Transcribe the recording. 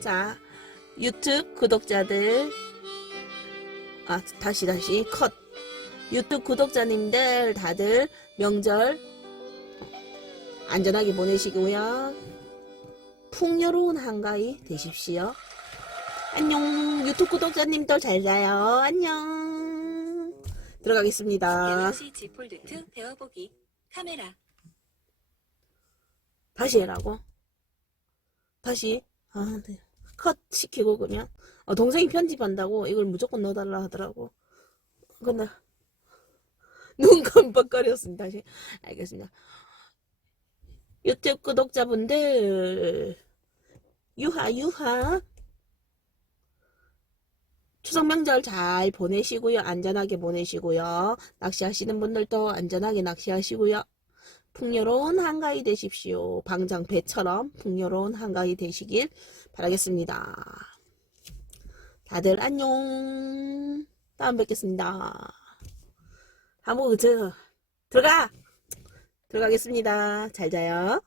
자, 유튜브 구독자들, 아, 다시, 다시, 컷. 유튜브 구독자님들 다들 명절 안전하게 보내시고요. 풍요로운 한가위 되십시오. 안녕. 유튜브 구독자님들 잘 자요. 안녕. 들어가겠습니다. 갤럭시 Z 폴드 2 배워보기 카메라 다시 해라고? 다시? 아, 네. 컷 시키고 그러면 어, 동생이 편집한다고 이걸 무조건 넣어달라 하더라고. 근데 눈 깜빡거렸습니다. 다시 알겠습니다. 유튜브 구독자분들 유하 유하 추석 명절 잘 보내시고요. 안전하게 보내시고요. 낚시하시는 분들도 안전하게 낚시하시고요. 풍요로운 한가위 되십시오. 방장 배처럼 풍요로운 한가위 되시길 바라겠습니다. 다들 안녕. 다음 뵙겠습니다. 한번 저 들어가 들어가겠습니다. 잘 자요.